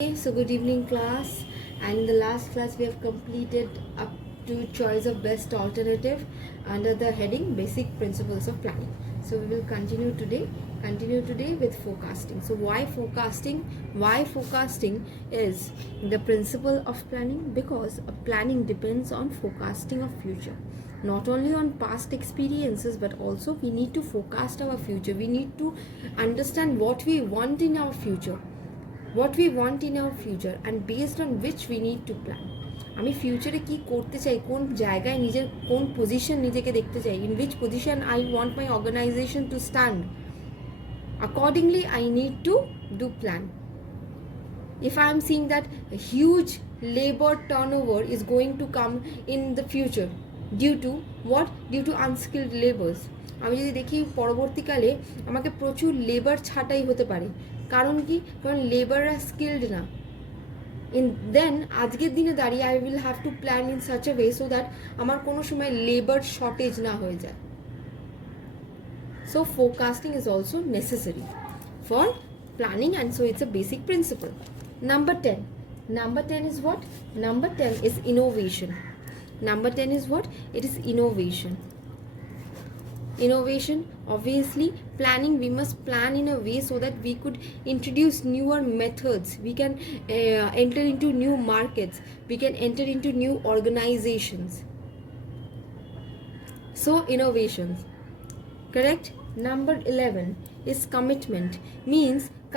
Okay, so good evening class, and in the last class we have completed up to choice of best alternative under the heading basic principles of planning. So we will continue today with forecasting. So why forecasting? Why forecasting is the principle of planning? Because planning depends on forecasting of future, not only on past experiences, but also we need to forecast our future. We need to understand what we want in our future, and based on which we need to plan. আমি ফিউচারে কি করতে চাই, কোন জায়গায় নিজের কোন position নিজেকে দেখতে চাই, in which position I want my organization to stand, accordingly I need to do plan. If I am seeing that a huge labor turnover is going to come in the future due to what? Due to unskilled laborers. আমি যদি দেখি পরবর্তীকালে আমাকে প্রচুর labour ছাঁটাই হতে পারে, কারণ কি? কারণ লেবাররা স্কিলড না। দেন আজকের দিনে দাঁড়িয়ে I will have to plan in such a way so that আমার কোনো সময় লেবার শর্টেজ না হয়ে যায়। So forecasting is also necessary for planning, and so it's a basic principle. Number 10 is what? Number 10 is innovation. Number 10 is what? It is innovation. Innovation, obviously planning, we must plan in a way so that we could introduce newer methods, we can enter into new markets, we can enter into new organizations. So innovations, correct. Number 11 is commitment.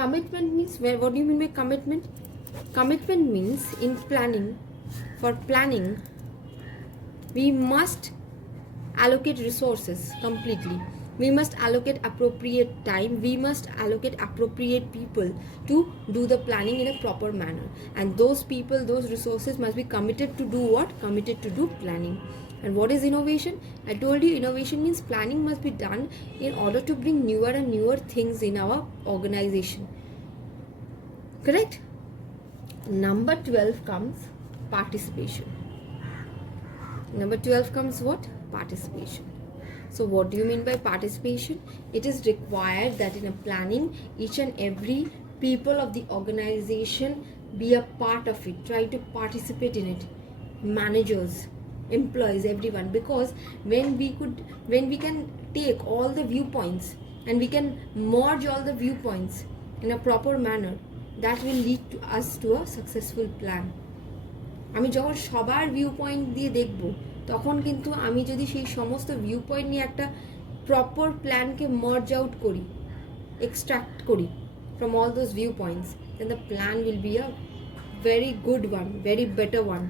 Commitment means what do you mean by commitment? Commitment means in planning, for planning we must allocate resources completely. We must allocate appropriate time, we must allocate appropriate people to do the planning in a proper manner, and those people, those resources must be committed to do what? Committed to do planning. And what is innovation? I told you innovation means planning must be done in order to bring newer and newer things in our organization, correct. Number 12 comes participation. Number 12 comes what? Participation. So what do you mean by participation? It is required that in a planning each and every people of the organization be a part of it, try to participate in it, managers, employees, everyone, because when we can take all the viewpoints and we can merge all the viewpoints in a proper manner, that will lead to us to a successful plan. আমি যখন সবার view point দিয়ে দেখব, তখন কিন্তু আমি যদি সেই সমস্ত ভিউ পয়েন্ট নিয়ে একটা প্রপার প্ল্যানকে মার্জ আউট করি, এক্সট্রাক্ট করি from all those viewpoints, then the plan will be a very good one, very better one.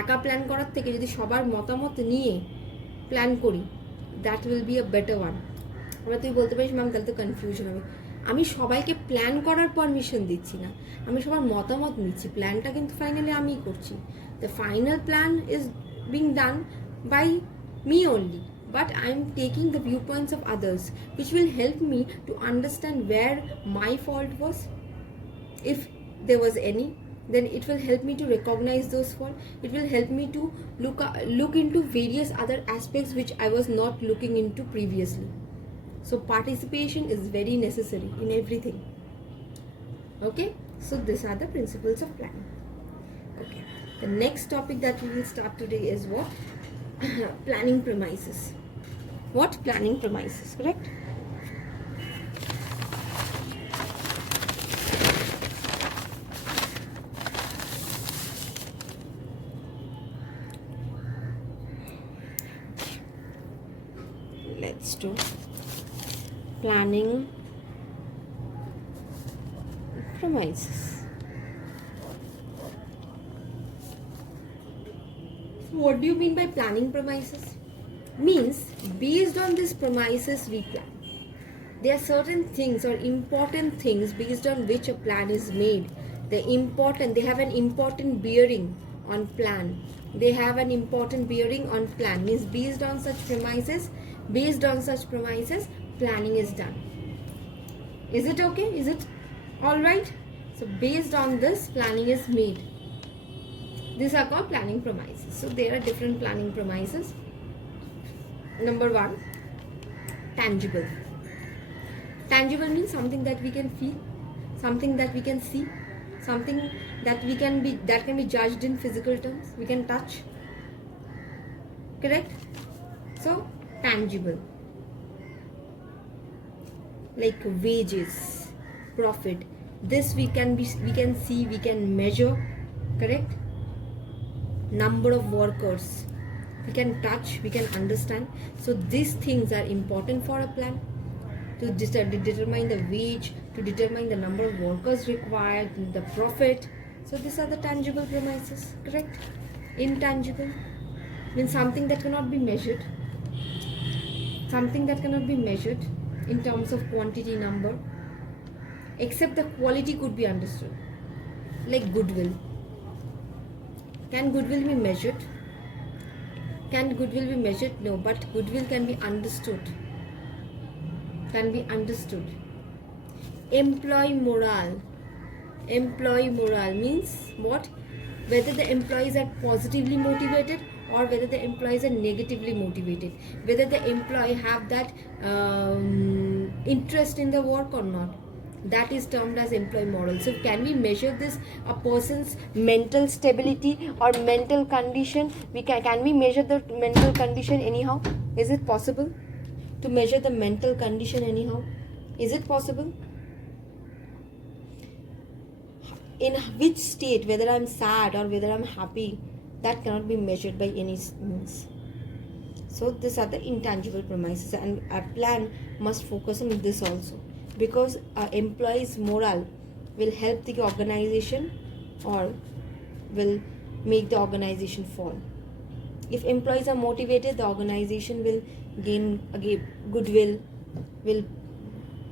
একা প্ল্যান করার থেকে যদি সবার মতামত নিয়ে প্ল্যান করি, that will be a better one. এবার তুই বলতে পারিস ম্যাম তাহলে তো কনফিউশন হবে। আমি সবাইকে প্ল্যান করার পারমিশন দিচ্ছি না, আমি সবার মতামত নিচ্ছি, প্ল্যানটা কিন্তু ফাইনালি আমিই করছি। The final plan is being done by me only, but I am taking the viewpoints of others, which will help me to understand where my fault was, if there was any. Then it will help me to recognize those faults. It will help me to look into various other aspects which I was not looking into previously. So participation is very necessary in everything. Okay, so these are the principles of planning. Okay, the next topic that we will start today is what? Planning premises. What? Planning premises, correct? Let's do planning premises. What do you mean by planning premises? Means based on these premises we plan. There are certain things or important things based on which a plan is made. They have an important bearing on plan. They have an important bearing on plan. Means based on such premises, planning is done. Is it okay? Is it all right? So based on this, planning is made. These are called planning premises. So there are different planning premises. Number 1, tangible. Tangible means something that we can feel, something that we can see, something that can be judged in physical terms, we can touch. Correct? So tangible, like wages, profit, this we can see, we can measure. Correct? Number of workers, we can touch, we can understand. So these things are important for a plan, to determine the wage, to determine the number of workers required, the profit. So these are the tangible premises. Correct? Intangible means something that cannot be measured, something that cannot be measured in terms of quantity, number, except the quality could be understood, like goodwill. Can goodwill be measured? Can goodwill be measured? No, but goodwill can be understood. Can be understood. Employee morale. Employee morale means what? Whether the employees are positively motivated or whether the employees are negatively motivated, whether the employee have that interest in the work or not, that is termed as employee morale. So can we measure this, a person's mental stability or mental condition? Can we measure the mental condition anyhow? Is it possible to measure the mental condition anyhow? Is it possible? In which state, whether I'm sad or whether I'm happy, that cannot be measured by any means. So these are the intangible premises, and a plan must focus on this also, because employees' morale will help the organization or will make the organization fall. If employees are motivated, the organization will gain goodwill, will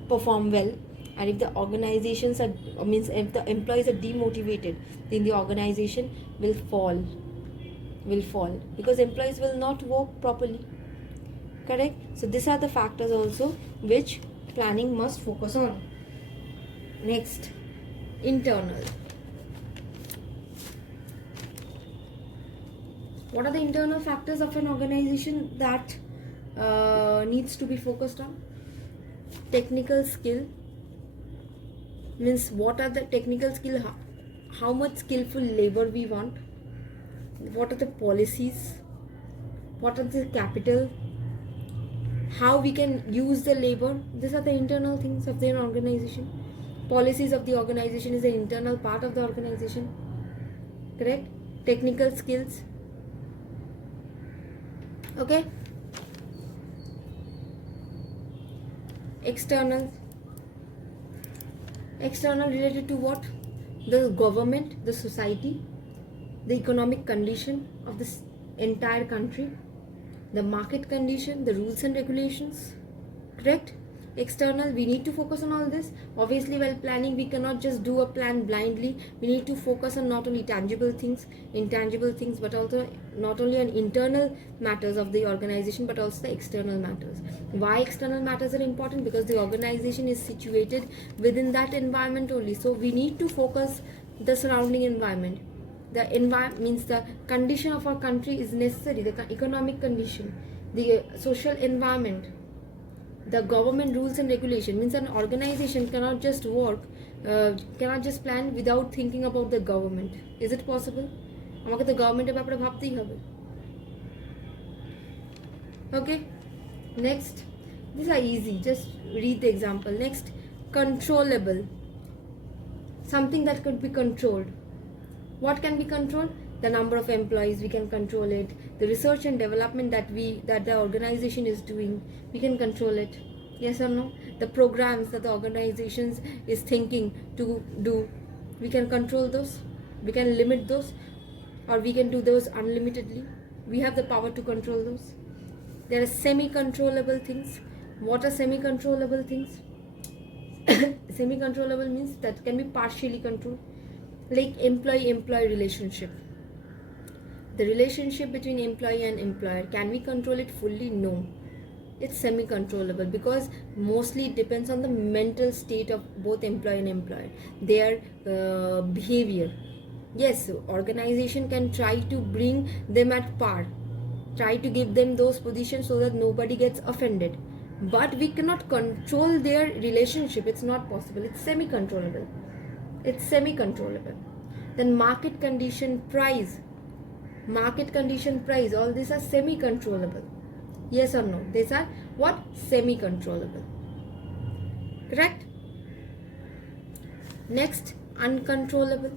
perform well. And if the organizations are, if the employees are demotivated, then the organization will fall, because employees will not work properly. Correct? So these are the factors also which planning must focus on. Next, internal. What are the internal factors of an organization that needs to be focused on? Technical skill. Means what are the technical skill, how much skillful labor we want, what are the policies, what are the capital, how we can use the labor. These are the internal things of the organization. Policies of the organization is an internal part of the organization. Correct? Technical skills. Okay? External related to what? The government, the society, the economic condition of this entire country, the market condition, the rules and regulations. Correct? External, we need to focus on all this. Obviously, while planning, we cannot just do a plan blindly. We need to focus on not only tangible things, intangible things, but also not only on internal matters of the organization, but also the external matters. Why external matters are important? Because the organization is situated within that environment only. So we need to focus the surrounding environment. The environment means the condition of our country is necessary, the economic condition, the social environment, the government rules and regulation. Means an organization cannot just work, cannot just plan without thinking about the government. Is it possible? আমাকে তো গভর্নমেন্টের ব্যাপারে ভাবতেই হবে। Okay, next, these are easy, just read the example. Next, controllable, something that could be controlled. What can be controlled? The number of employees, we can control it. The research and development that the organization is doing, we can control it. Yes or no? The programs that the organizations is thinking to do, we can control those, we can limit those, or we can do those unlimitedly. We have the power to control those. There are semi-controllable things. What are semi-controllable things? Semi-controllable means that can be partially controlled, like employee-employee relationship. The relationship between employee and employer, can we control it fully? No. It's semi-controllable, because mostly it depends on the mental state of both employee and employer, their behavior. Yes, organization can try to bring them at par, try to give them those positions so that nobody gets offended, but we cannot control their relationship. It's not possible. It's semi-controllable. it's semi-controllable. Then market condition, price, all these are semi-controllable. Yes or no? These are what? Semi-controllable. Correct? Next, uncontrollable.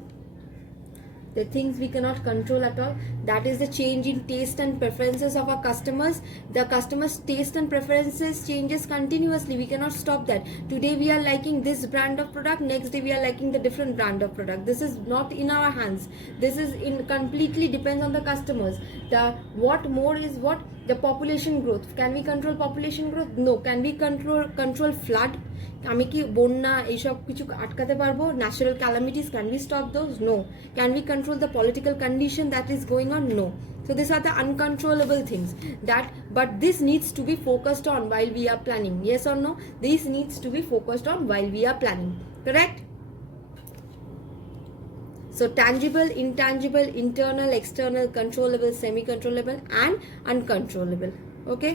The things we cannot control at all. That is the change in taste and preferences of our customers. The customers' taste and preferences changes continuously. We cannot stop that. Today we are liking this brand of product. Next day we are liking the different brand of product. This is not in our hands. This is completely depends on the customers. What more is what? The population growth. Can we control population growth? No. Can we control flood? আমি কি বন্যা এইসব কিছু আটকাতে পারবো? Natural calamities, can we stop those? No. Can we control the political condition that is going on? No. So these are the uncontrollable things but this needs to be focused on while we are planning. Yes or no? This needs to be focused on while we are planning. Correct? So tangible, intangible, internal, external, controllable, semi-controllable and uncontrollable. Okay?